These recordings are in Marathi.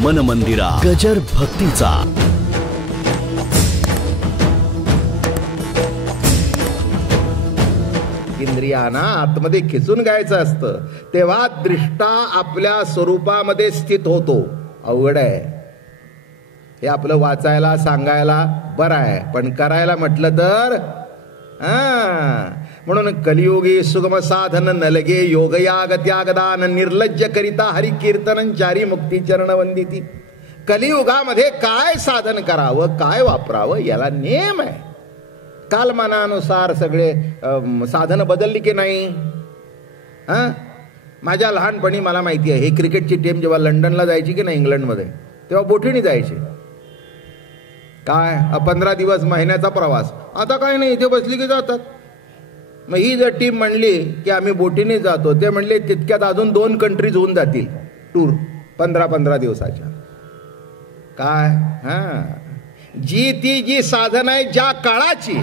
मन मंदिरा गजर भक्तीचा. इंद्रियांना आतमध्ये खिचून घ्यायचं असतं, तेव्हा दृष्टा आपल्या स्वरूपामध्ये स्थित होतो. अवघड आहे हे. आपलं वाचायला सांगायला बरं आहे, पण करायला म्हटलं तर म्हणून कलियुगी सुगम साधन नलगे योगयाग त्यागदान निर्लज्ज करिता हरि कीर्तन चारी मुक्ती चरण वंदिती. कलियुगामध्ये काय साधन करावं, काय वापरावं याला नियम आहे. कालमानानुसार सगळे साधनं बदलली की नाही. माझ्या लहानपणी मला माहिती आहे, हे क्रिकेटची टीम जेव्हा लंडनला जायची की नाही इंग्लंडमध्ये, तेव्हा बोटीने जायची. काय 15 दिवस महिन्याचा प्रवास. आता काय नाही, इथे बसली की जातात. मग ही जर टीम म्हणली की आम्ही बोटीने जातो, ते म्हणले तितक्यात अजून 2 कंट्रीज होऊन जातील टूर 15-15 दिवसाच्या. काय जी साधन आहे ज्या काळाची,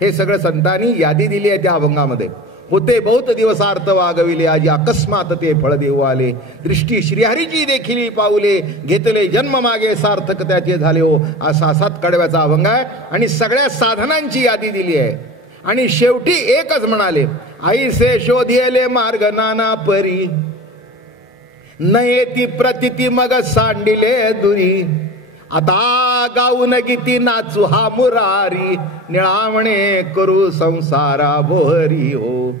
हे सगळं संतांनी यादी दिली आहे त्या अभंगामध्ये. होते बहुत दिवसार्थ वागविले, आजी अकस्मात ते फळ देऊ आले. दृष्टी श्रीहरीची देखील पाऊले, घेतले जन्म मागे सार्थक त्याचे झाले हो. असा 7 कडव्याचा अभंग आहे आणि सगळ्या साधनांची यादी दिली आहे. आणि शेवटी एकच म्हणाले, आईसे शोधिले मार्ग नाना परी, नयेती प्रतिती मग सांडिले दुरी. आता गाऊन गीती नाचू हा मुरारी, निळावणे करू संसारा बोहरी हो.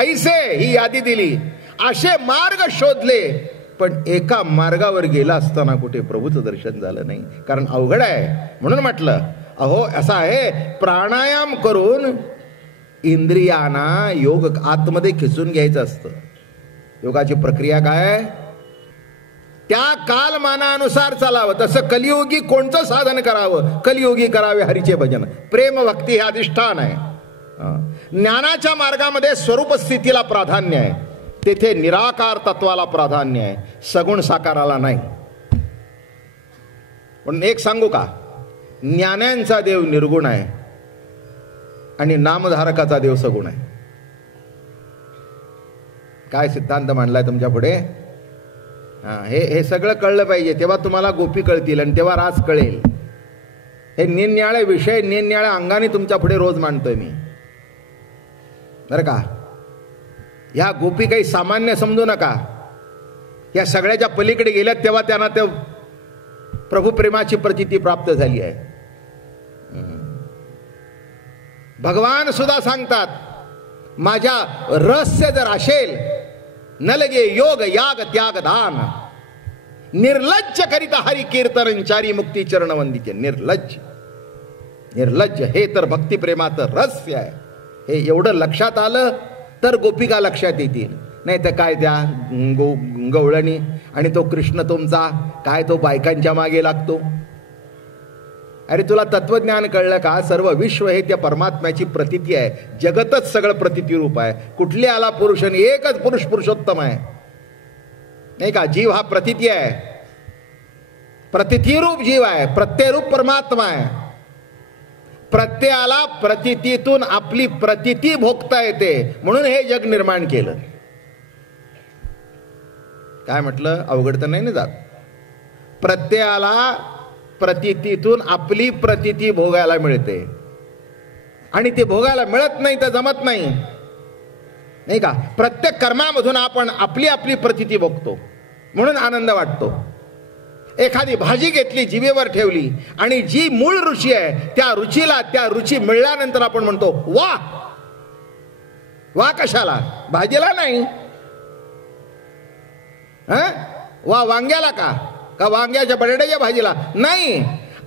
ऐसे ही यादी दिली. असे मार्ग शोधले, पण एका मार्गावर गेला असताना कुठे प्रभूचं दर्शन झालं नाही, कारण अवघड आहे. म्हणून म्हटलं अहो असं आहे, प्राणायाम करून इंद्रियांना योग आतमध्ये खिचून घ्यायचं असतं. योगाची प्रक्रिया काय, त्या कालमानानुसार चालावं. तसं कलियुगी कोणतं साधन करावं, कलियुगी करावे हरीचे भजन. प्रेम भक्ती हे अधिष्ठान आहे. ज्ञानाच्या मार्गामध्ये स्वरूप स्थितीला प्राधान्य आहे, तेथे निराकार तत्वाला प्राधान्य आहे, सगुण साकाराला नाही. पण एक सांगू का, ज्ञानांचा देव निर्गुण आहे आणि नामधारकाचा देव सगुण आहे. काय सिद्धांत मांडलाय तुमच्या पुढे. हे सगळं कळलं पाहिजे, तेव्हा तुम्हाला गोपी कळतील आणि तेव्हा रास कळेल. हे निरनिराळे विषय निरनिराळ्या अंगाने तुमच्या पुढे रोज मांडतोय मी, बरं का. ह्या गोपी काही सामान्य समजू नका. या सगळ्याच्या पलीकडे गेल्यात तेव्हा त्यांना ते प्रभू प्रेमाची प्रचिती प्राप्त झाली आहे. भगवान सुद्धा सांगतात, माझ्या रहस्य जर असेल, न लगे योग याग त्याग दान, निर्लज्ज करिता हरि कीर्तन चारी मुक्ती चरण वंदिते. निर्लज्ज निर्लज्ज हे तर भक्ती प्रेमाचं रहस्य आहे. हे एवढं लक्षात आलं तर गोपिका लक्षात येतील, नाही तर काय त्या गवळणी आणि तो कृष्ण तुमचा काय तो बायकांच्या मागे लागतो. अरे तुला तत्वज्ञान कळलं का, सर्व विश्व हे त्या परमात्म्याची प्रतीती आहे. जगतच सगळं प्रतीती रूप आहे. कुठले आला पुरुष आणि एकच पुरुष पुरुषोत्तम आहे, नाही का. जीव हा प्रतीती आहे, प्रतितीरूप जीव आहे, प्रत्ययरूप परमात्मा आहे. प्रत्ययाला प्रतीतीतून आपली प्रतीती भोगता येते, म्हणून हे जग निर्माण केलं. काय म्हटलं, अवघड तर नाही ना जात. प्रत्ययाला प्रतीतीतून आपली प्रतीती भोगायला मिळते आणि ते भोगायला मिळत नाही तर जमत नाही, नाही का. प्रत्येक कर्मामधून आपण आपली आपली प्रतीती भोगतो, म्हणून आनंद वाटतो. एखादी भाजी घेतली, जिभेवर ठेवली आणि जी मूळ रुची आहे त्या रुचीला, त्या रुची मिळाल्यानंतर आपण म्हणतो वा वा. कशाला, भाजीला नाही. वा वांग्याला का वांग्याच्या बटाट्याच्या भाजीला नाही.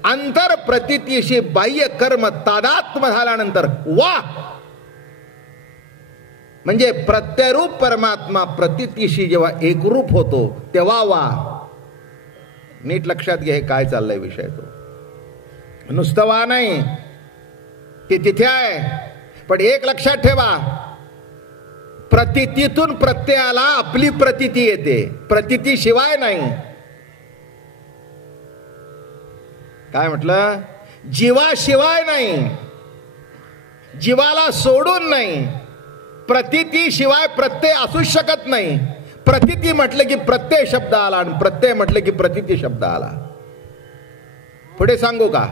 अंतर प्रतीतीशी बाह्य कर्म तादात्म्य झाल्यानंतर वा, म्हणजे प्रत्ययरूप परमात्मा प्रतीतीशी जेव्हा एकरूप होतो तेव्हा वा. नीट लक्षात घे काय चाललंय विषय. तो नुसतं वा नाही, ते तिथे आहे. पण एक लक्षात ठेवा, प्रतीतीतून प्रत्ययाला आपली प्रतीती येते, प्रतीती शिवाय नाही. काय म्हटलं, जीवाशिवाय नाही, जीवाला सोडून नाही, प्रतीती शिवाय प्रत्यय असू शकत नाही. प्रतिती म्हटलं की प्रत्यय शब्द आला आणि प्रत्यय म्हटलं की प्रतिती शब्द आला. पुढे सांगू का?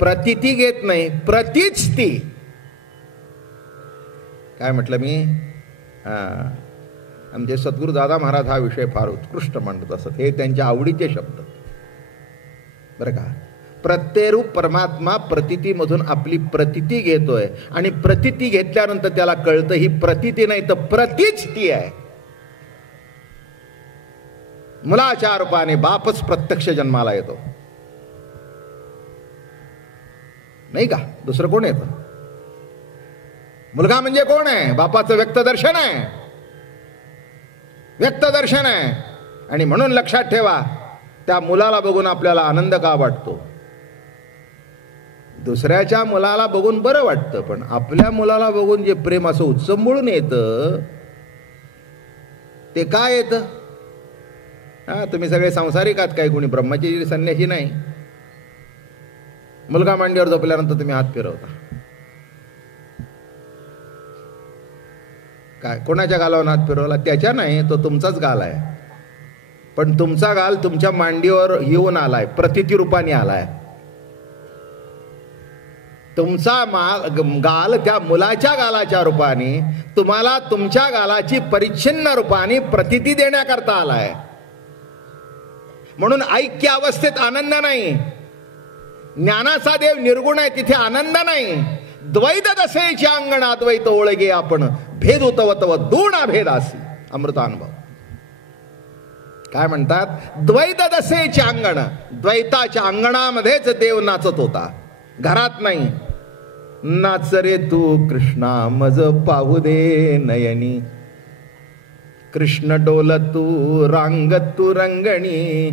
प्रतिती घेत नाही, प्रतीच ती. काय म्हटलं मी? आमचे सद्गुरू दादा महाराज हा विषय फार उत्कृष्ट मांडत असत. हे त्यांच्या आवडीचे शब्द बरं का. प्रत्ययरूप परमात्मा प्रतितीमधून आपली प्रतिती घेतोय आणि प्रतिती घेतल्यानंतर त्याला कळतं ही प्रतिती नाही तर प्रतीच ती आहे. मुलाच्या रूपाने बापच प्रत्यक्ष जन्माला येतो, नाही का? दुसरं कोण येतं? मुलगा म्हणजे कोण आहे? बापाचं व्यक्तदर्शन आहे, व्यक्तदर्शन आहे. आणि म्हणून लक्षात ठेवा, त्या मुलाला बघून आपल्याला आनंद का वाटतो? दुसऱ्याच्या मुलाला बघून बरं वाटतं, पण आपल्या मुलाला बघून जे प्रेम असं उत्संबळून येतं ते काय येतं? तुम्ही सगळे सांसारिक आहात, काही कोणी ब्रह्मचारी संन्यासी नाही. मुलगा मांडीवर झोपल्यानंतर तुम्ही हात फिरवता, काय कोणाच्या गालावर हात फिरवला? त्याच्या नाही, तो तुमचाच गाल आहे. पण तुमचा गाल तुमच्या मांडीवर येऊन आलाय, प्रतिती रूपाने आलाय. तुमचा गाल त्या मुलाच्या गालाच्या रूपाने तुम्हाला तुमच्या गालाची परिच्छिन्न रूपाने प्रतिती देण्याकरता आलाय. म्हणून ऐक्य अवस्थेत आनंद नाही. ज्ञानाचा देव निर्गुण आहे, तिथे आनंद नाही. द्वैत दशेची अंगण अद्वैत ओळगे आपण, भेद तव तव दोन भेदासी अमृतानुभव. काय म्हणतात? द्वैत दशेचे अंगण, द्वैताच्या अंगणामध्येच देव नाचत होता, घरात नाही. नाच रे तू कृष्णा मज पाहू दे नयनी, कृष्ण डोल तू रांग तू रंगणी,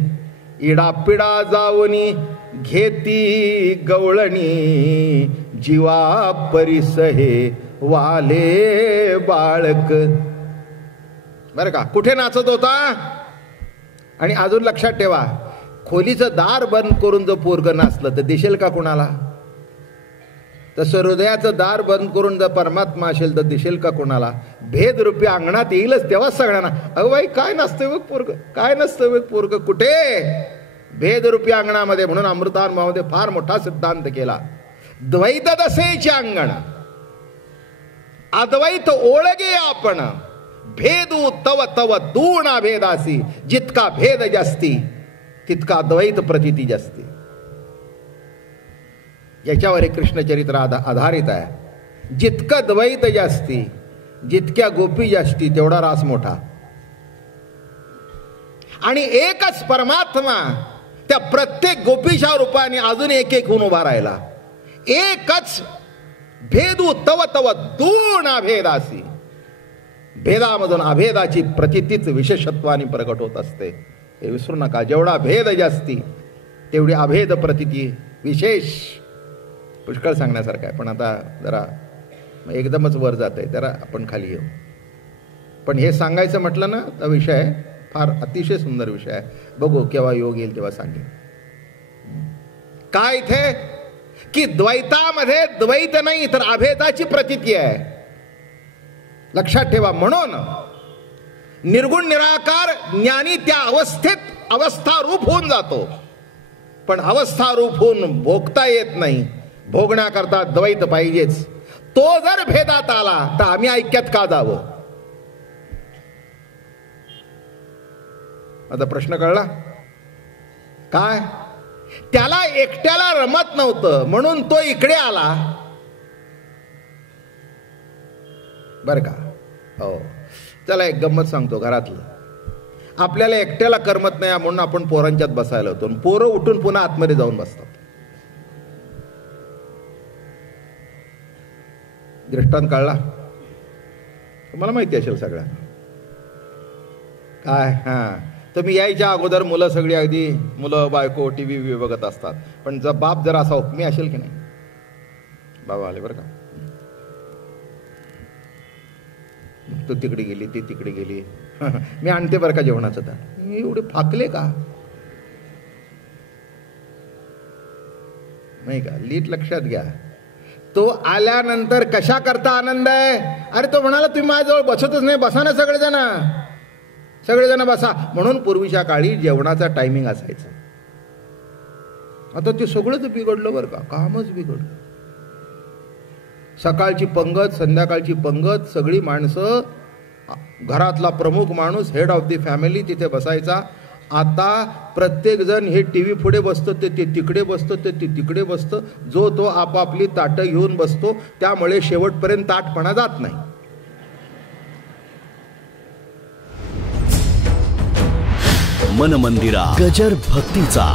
इडापिडा जाऊनी घेती गवळणी, जीवा परिसहे वाले बाळक. बरं का? कुठे नाचत होता? आणि अजून लक्षात ठेवा, खोलीचं दार बंद करून जर पोरग नाचलं तर दिसेल का कुणाला? तसं हृदयाचं दार बंद करून जर परमात्मा असेल तर दिसेल का कोणाला? भेद रूपी अंगणात येईलच तेव्हाच सगळ्यांना, अगं बाई काय नसतं बघ पोरग, काय नसतं बघ पोरग. कुठे? भेद रूपी अंगणामध्ये. म्हणून अमृतानुभवामध्ये फार मोठा सिद्धांत केला. द्वैत दशेचे अंगण, अद्वैत ओळगे आपण, भेदू तव तव दूणा भेदासी. जितका भेद जास्ती तितका द्वैत प्रतिती जास्ती. याच्यावर एक कृष्णचरित्र आधारित आहे. जितकं द्वैत जास्ती, जितक्या गोपी जास्ती, तेवढा रास मोठा. आणि एकच परमात्मा त्या प्रत्येक गोपीच्या रूपाने अजून एक एक होऊन उभा राहिला. एकच भेदू तव तव दोन अभेदासी. भेदामधून अभेदाची प्रतितीच विशेषत्वाने प्रकट होत असते, हे विसरू नका. जेवढा भेद जास्ती तेवढी अभेद प्रतिती विशेष. पुष्कळ सांगण्यासारखं आहे, पण आता जरा एकदमच वर जात आहे, जरा आपण खाली येऊ. पण हे सांगायचं म्हटलं ना तर विषय फार अतिशय सुंदर विषय आहे. बघू केव्हा योग येईल तेव्हा सांगेल. काय इथे की द्वैतामध्ये द्वैत नाही तर अभेदाची प्रतिती आहे, लक्षात ठेवा. म्हणून निर्गुण निराकार ज्ञानी त्या अवस्थेत अवस्थारूप होऊन जातो, पण अवस्थारूप होऊन भोगता येत नाही. भोगण्याकरता द्वैत पाहिजेच. तो जर भेदात आला तर आम्ही ऐक्यात का जावं? आता प्रश्न कळला काय? त्याला एकट्याला रमत नव्हतं म्हणून तो इकडे आला, बर का? हो. चला एक गंमत सांगतो घरातलं. आपल्याला एकट्याला करमत नाही म्हणून आपण पोरांच्यात बसायला होतो, पोरं उठून पुन्हा आतमध्ये जाऊन बसतात. दृष्टांत कळला? मला माहिती असेल सगळ्या काय. तुम्ही यायच्या अगोदर मुलं सगळी अगदी मुलं बायको टीव्ही बघत असतात, पण जर बाप जर असा हुकमी असेल की नाही, बाबा आले बरं का, तू तिकडे गेली ती तिकडे गेली, मी आणते बरं का जेवणाचं. तर मी एवढे फाकले का नाही का? लीट लक्षात घ्या. तो आल्यानंतर कशा करता आनंद आहे? अरे तो म्हणाला तुम्ही माझ्याजवळ बसतच नाही, बसा ना सगळेजण. सगळेजण बसा म्हणून पूर्वीच्या काळी जेवणाचा टायमिंग असायचा. आता ते सगळंच बिघडलं बरं का, कामच बिघडलं. सकाळची पंगत, संध्याकाळची पंगत, सगळी माणसं, घरातला प्रमुख माणूस, हेड ऑफ द फॅमिली तिथे बसायचा. आता प्रत्येक जण हे टीव्ही पुढे बसतं, ते तिकडे बसतं, ते तिकडे बसतं, जो तो आपापली ताटं घेऊन बसतो. त्यामुळे शेवटपर्यंत ताटपणा जात नाही. मन मंदिरा गजर भक्तीचा.